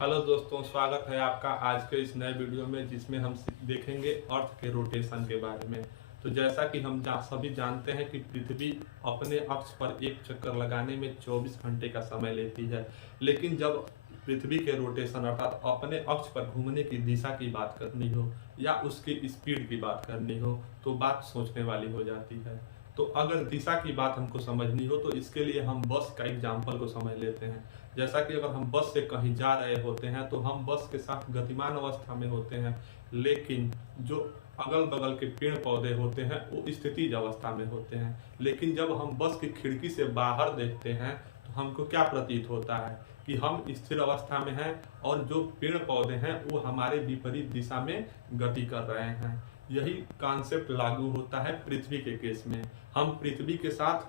Hello दोस्तों, स्वागत है आपका आज के इस नए वीडियो में जिसमें हम देखेंगे अर्थ के रोटेशन के बारे में। तो जैसा कि हम सभी जानते हैं कि पृथ्वी अपने अक्ष पर एक चक्कर लगाने में 24 घंटे का समय लेती है। लेकिन जब पृथ्वी के रोटेशन अर्थात अपने अक्ष पर घूमने की दिशा की बात करनी हो या उसकी स्पीड की बात करनी हो तो बात सोचने वाली हो जाती है। तो अगर दिशा की बात हमको समझनी हो तो इसके लिए हम बस का एग्जाम्पल को समझ लेते हैं। जैसा कि अगर हम बस से कहीं जा रहे होते हैं तो हम बस के साथ गतिमान अवस्था में होते हैं, लेकिन जो अगल बगल के पेड़ पौधे होते हैं वो स्थितिज अवस्था में होते हैं। लेकिन जब हम बस की खिड़की से बाहर देखते हैं तो हमको क्या प्रतीत होता है कि हम स्थिर अवस्था में हैं और जो पेड़ पौधे हैं वो हमारे विपरीत दिशा में गति कर रहे हैं। यही कॉन्सेप्ट लागू होता है पृथ्वी के केस में। हम पृथ्वी के साथ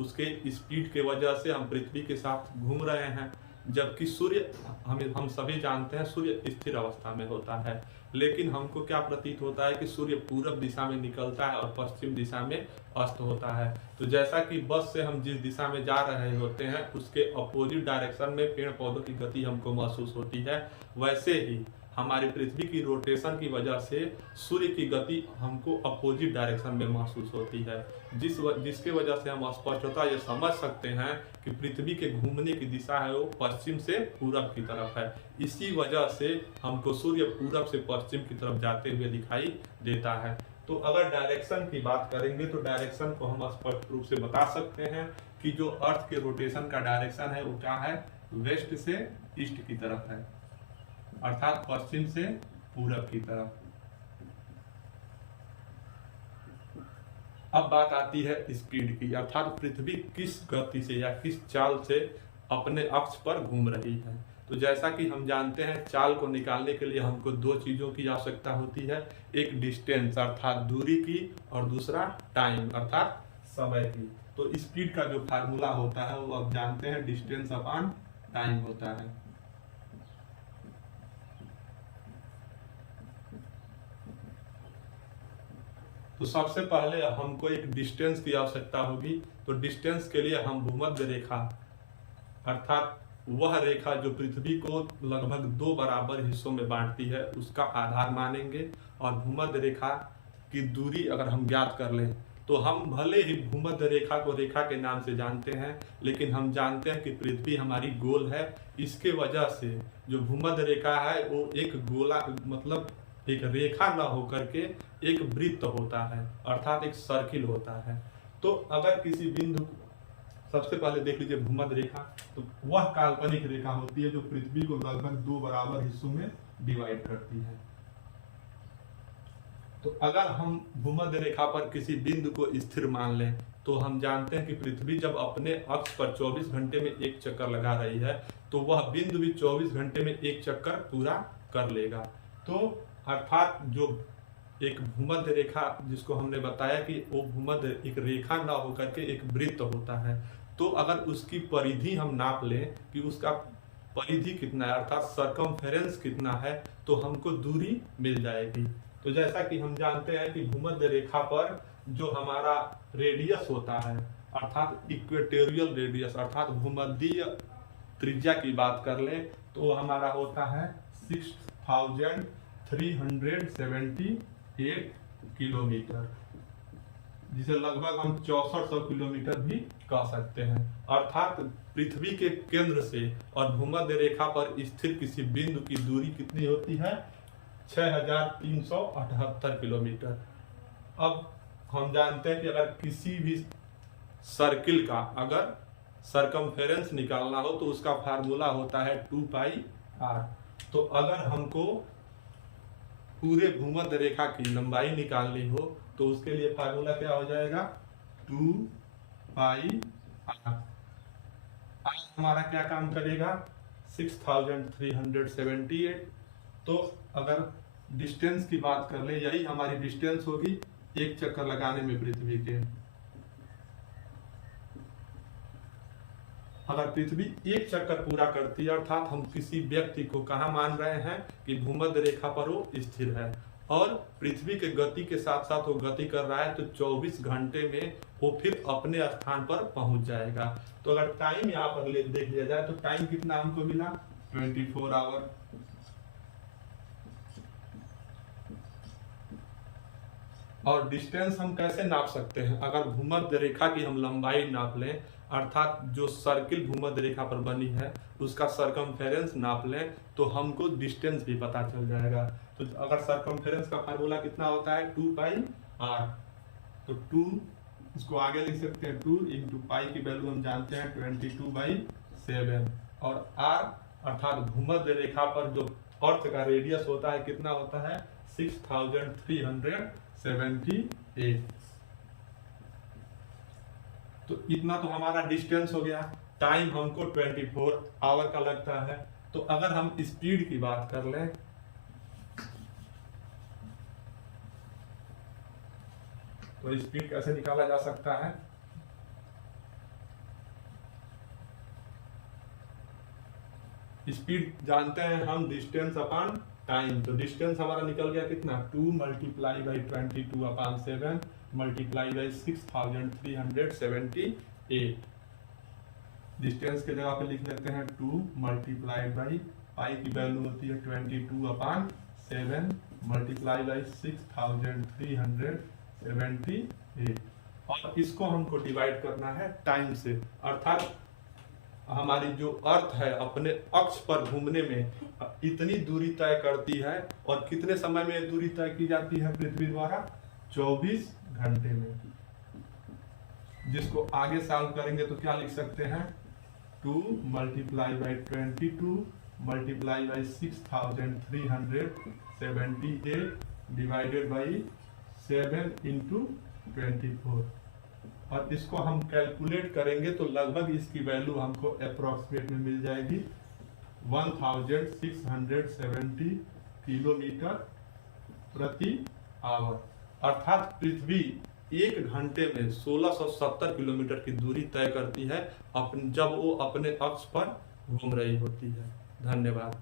उसके स्पीड के वजह से हम पृथ्वी के साथ घूम रहे हैं, जबकि सूर्य हम सभी जानते हैं सूर्य स्थिर अवस्था में होता है। लेकिन हमको क्या प्रतीत होता है कि सूर्य पूरब दिशा में निकलता है और पश्चिम दिशा में अस्त होता है। तो जैसा कि बस से हम जिस दिशा में जा रहे होते हैं उसके अपोजिट डायरेक्शन में पेड़ पौधों की गति हमको महसूस होती है, वैसे ही हमारी पृथ्वी की रोटेशन की वजह से सूर्य की गति हमको अपोजिट डायरेक्शन में महसूस होती है, जिसके वजह से हम स्पष्टतः ये समझ सकते हैं कि पृथ्वी के घूमने की दिशा है वो पश्चिम से पूरब की तरफ है। इसी वजह से हमको सूर्य पूरब से पश्चिम की तरफ जाते हुए दिखाई देता है। तो अगर डायरेक्शन की बात करेंगे तो डायरेक्शन को हम स्पष्ट रूप से बता सकते हैं कि जो अर्थ के रोटेशन का डायरेक्शन है वो क्या है, वेस्ट से ईस्ट की तरफ है, अर्थात पश्चिम से पूरब की तरफ। अब बात आती है स्पीड की, अर्थात पृथ्वी किस गति से या किस चाल से अपने अक्ष पर घूम रही है। तो जैसा कि हम जानते हैं चाल को निकालने के लिए हमको दो चीजों की आवश्यकता होती है, एक डिस्टेंस अर्थात दूरी की और दूसरा टाइम अर्थात समय की। तो स्पीड का जो फार्मूला होता है वो अब जानते हैं, डिस्टेंस अपॉन टाइम होता है। तो सबसे पहले हमको एक डिस्टेंस की आवश्यकता होगी। तो डिस्टेंस के लिए हम भूमध्य रेखा अर्थात वह रेखा जो पृथ्वी को लगभग दो बराबर हिस्सों में बांटती है उसका आधार मानेंगे। और भूमध्य रेखा की दूरी अगर हम ज्ञात कर लें तो हम भले ही भूमध्य रेखा को रेखा के नाम से जानते हैं, लेकिन हम जानते हैं कि पृथ्वी हमारी गोल है। इसके वजह से जो भूमध्य रेखा है वो एक गोला मतलब एक रेखा न होकर के एक वृत्त होता है, अर्थात एक सर्किल होता है। तो अगर किसी बिंदु, सबसे पहले देख लीजिए भूमध्य रेखा, तो वह काल्पनिक रेखा होती है जो पृथ्वी को लगभग दो बराबर हिस्सों में डिवाइड करती है। तो अगर हम भूमध्य रेखा पर किसी बिंदु को स्थिर मान लें तो हम जानते हैं कि पृथ्वी जब अपने अक्ष पर 24 घंटे में एक चक्कर लगा रही है तो वह बिंदु भी 24 घंटे में एक चक्कर पूरा कर लेगा। तो अर्थात जो एक भूमध्य रेखा जिसको हमने बताया कि वो भूमध्य एक रेखा ना होकर के एक वृत्त होता है, तो अगर उसकी परिधि हम नाप लें कि उसका परिधि कितना है अर्थात सरकमफेरेंस कितना है तो हमको दूरी मिल जाएगी। तो जैसा कि हम जानते हैं कि भूमध्य रेखा पर जो हमारा रेडियस होता है अर्थात इक्वेटोरियल रेडियस अर्थात भूमध्य त्रिज्या की बात कर लें तो हमारा होता है 6378 किलोमीटर, जिसे लगभग हम 6400 किलोमीटर भी कह सकते हैं। अर्थात पृथ्वी के केंद्र से और भूमध्य रेखा पर स्थिर किसी बिंदु की दूरी कितनी होती है, 6378 किलोमीटर। अब हम जानते हैं कि अगर किसी भी सर्किल का अगर सरकमफेरेंस निकालना हो तो उसका फार्मूला होता है 2πr। तो अगर हमको पूरे भूमध्य रेखा की लंबाई निकालनी हो तो उसके लिए फार्मूला क्या हो जाएगा, 2πr। आज हमारा क्या काम करेगा, 6378। तो अगर डिस्टेंस की बात कर ले, यही हमारी डिस्टेंस होगी एक चक्कर लगाने में पृथ्वी के। अगर पृथ्वी एक चक्कर पूरा करती है अर्थात हम किसी व्यक्ति को कहाँ मान रहे हैं कि भूमध्य रेखा पर वो स्थिर है और पृथ्वी के गति के साथ साथ वो गति कर रहा है, तो 24 घंटे में वो फिर अपने स्थान पर पहुंच जाएगा। तो अगर टाइम यहाँ पर देख लिया जाए तो टाइम कितना हमको मिला, 24 आवर। और डिस्टेंस हम कैसे नाप सकते हैं? अगर भूमध्य रेखा की हम लंबाई नाप लें, अर्थात जो सर्किल भूमध्य रेखा पर बनी है उसका सरकमफेरेंस नाप लें, तो हमको डिस्टेंस भी पता चल जाएगा। तो अगर सरकमफेरेंस का फार्मूला कितना होता है? 2 पाई आर। तो 2 इसको आगे लिख सकते हैं, 2 इंटू पाई की वैल्यू हम जानते हैं 22/7, और आर अर्थात भूमध्य रेखा पर जो अर्थ का रेडियस होता है कितना होता है? 6378। तो इतना तो हमारा डिस्टेंस हो गया। टाइम हमको 24 आवर का लगता है। तो अगर हम स्पीड की बात कर लें, तो स्पीड कैसे निकाला जा सकता है? स्पीड जानते हैं हम डिस्टेंस अपॉन टाइम। तो डिस्टेंस हमारा निकल गया कितना? 2 multiply by 22/7 multiply by 6378। Distance के जगह पे लिख लेते हैं 2 मल्टीप्लाइड बाई पाई की वैल्यू होती है 22/7 मल्टीप्लाई बाई 6378, और इसको हमको डिवाइड करना है टाइम से। अर्थात हमारी जो अर्थ है अपने अक्ष पर घूमने में इतनी दूरी तय करती है, और कितने समय में दूरी तय की जाती है पृथ्वी द्वारा? 24 घंटे में। जिसको आगे सॉल्व करेंगे तो क्या लिख सकते हैं? 2 multiply by 22 multiply by 6378 divided by 7 into 24, और इसको हम कैलकुलेट करेंगे तो लगभग इसकी वैल्यू हमको अप्रोक्सीमेट में मिल जाएगी 1670 किलोमीटर प्रति आवर। अर्थात पृथ्वी 1 घंटे में 1670 किलोमीटर की दूरी तय करती है जब वो अपने अक्ष पर घूम रही होती है। धन्यवाद।